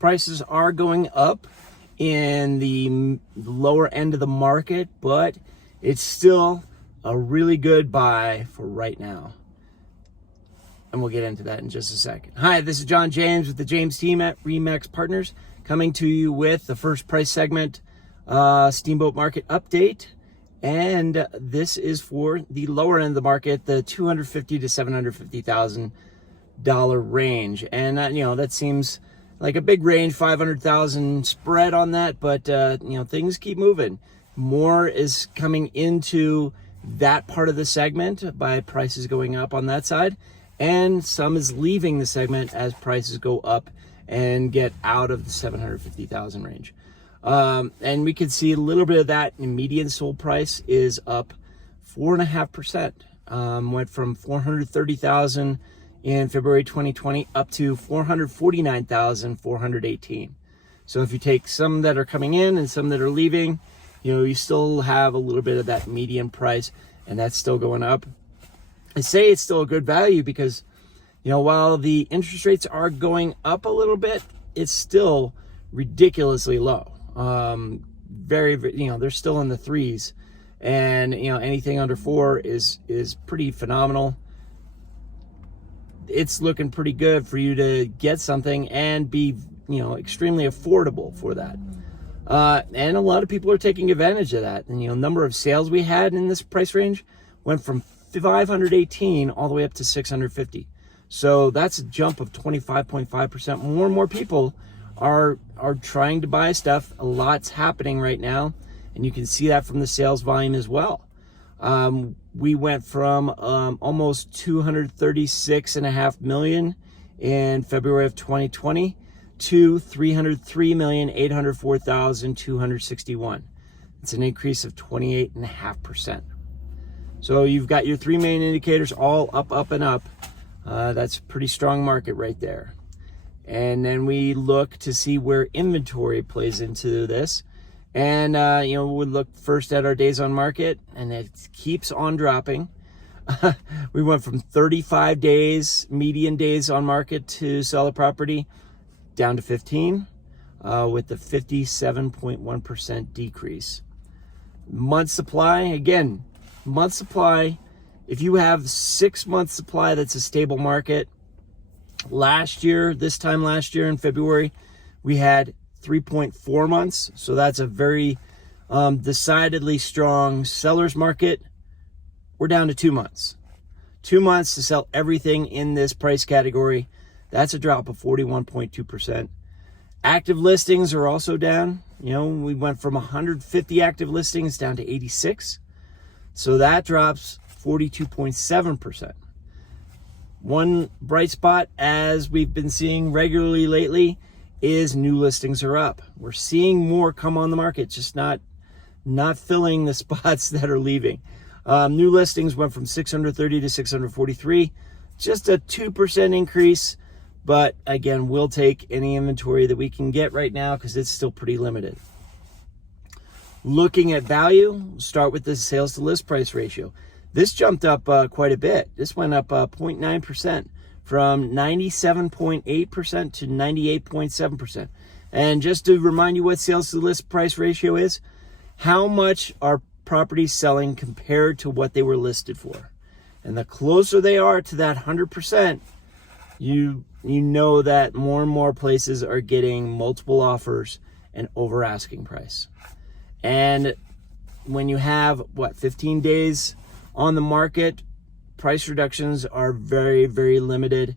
Prices are going up in the lower end of the market, but it's still a really good buy for right now. And we'll get into that in just a second. Hi, this is John James with the James team at RE/MAX Partners, coming to you with the first price segment, Steamboat market update. And this is for the lower end of the market, the $250,000 to $750,000 range. And that seems like a big range, 500,000 spread on that, but things keep moving. More is coming into that part of the segment by prices going up on that side, and some is leaving the segment as prices go up and get out of the 750,000 range. And we can see a little bit of that. Median sold price is up 4.5%. Went from 430,000 in February 2020 up to 449,418. So if you take some that are coming in and some that are leaving, you still have a little bit of that median price, and that's still going up. I say it's still a good value because, while the interest rates are going up a little bit, it's still ridiculously low. Very, they're still in the threes, and anything under 4 is pretty phenomenal. It's looking pretty good for you to get something and be, extremely affordable for that. And a lot of people are taking advantage of that. And, number of sales we had in this price range went from 518 all the way up to 650. So that's a jump of 25.5%. More and more people are trying to buy stuff. A lot's happening right now, and you can see that from the sales volume as well. We went from almost 236.5 million in February of 2020 to 303,804,261. It's an increase of 28.5%. So you've got your three main indicators all up, up, and up. That's a pretty strong market right there. And then we look to see where inventory plays into this. And, we look first at our days on market, and it keeps on dropping. We went from 35 days, median days on market to sell a property, down to 15, with the 57.1% decrease. Month supply, again, month supply, if you have 6 months supply, that's a stable market. This time last year in February, we had 3.4 months. So that's a very decidedly strong seller's market. We're down to 2 months. 2 months to sell everything in this price category. That's a drop of 41.2%. Active listings are also down. We went from 150 active listings down to 86. So that drops 42.7%. One bright spot, as we've been seeing regularly lately, is new listings are up. We're seeing more come on the market, just not filling the spots that are leaving. New listings went from 630 to 643, just a 2% increase. But again, we'll take any inventory that we can get right now because it's still pretty limited. Looking at value, start with the sales to list price ratio. This jumped up quite a bit. This went up 0.9%. From 97.8% to 98.7%. And just to remind you what sales to list price ratio is, how much are properties selling compared to what they were listed for. And the closer they are to that 100%, you know that more and more places are getting multiple offers and over asking price. And when you have, 15 days on the market, price reductions are very, very limited.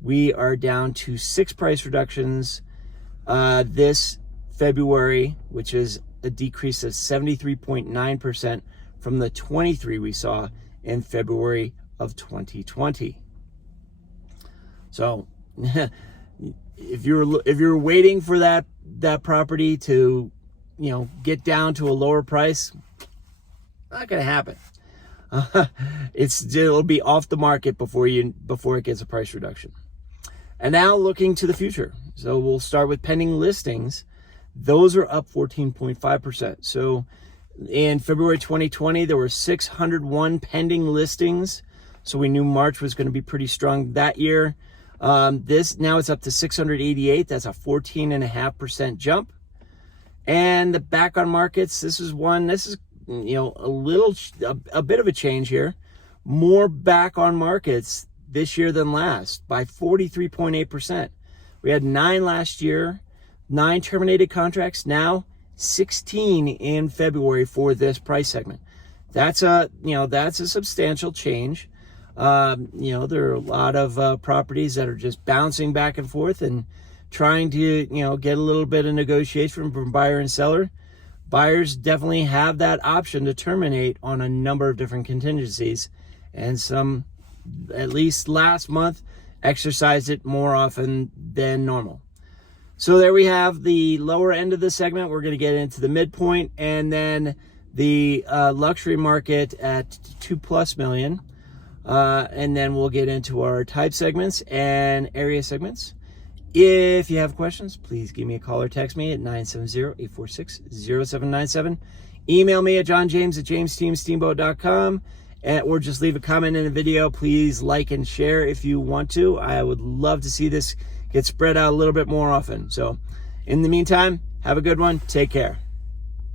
We are down to 6 price reductions this February, which is a decrease of 73.9% from the 23 we saw in February of 2020. So if you're waiting for that property to get down to a lower price, not gonna happen. It'll be off the market before it gets a price reduction. And now looking to the future. So we'll start with pending listings. Those are up 14.5%. So in February 2020, there were 601 pending listings. So we knew March was going to be pretty strong that year. This now it's up to 688. That's a 14.5% jump. And the back on markets, this is a bit of a change here. More back on markets this year than last by 43.8%. We had 9 last year, 9 terminated contracts, now 16 in February for this price segment. That's a substantial change. There are a lot of properties that are just bouncing back and forth and trying to, get a little bit of negotiation from buyer and seller. Buyers definitely have that option to terminate on a number of different contingencies, and some, at least last month, exercised it more often than normal. So there we have the lower end of the segment. We're going to get into the midpoint, and then the luxury market at 2+ million. And then we'll get into our type segments and area segments. If you have questions, please give me a call or text me at 970-846-0797. Email me at johnjames@jamesteamsteamboat.com, or just leave a comment in the video. Please like and share if you want to. I would love to see this get spread out a little bit more often. So in the meantime, have a good one. Take care.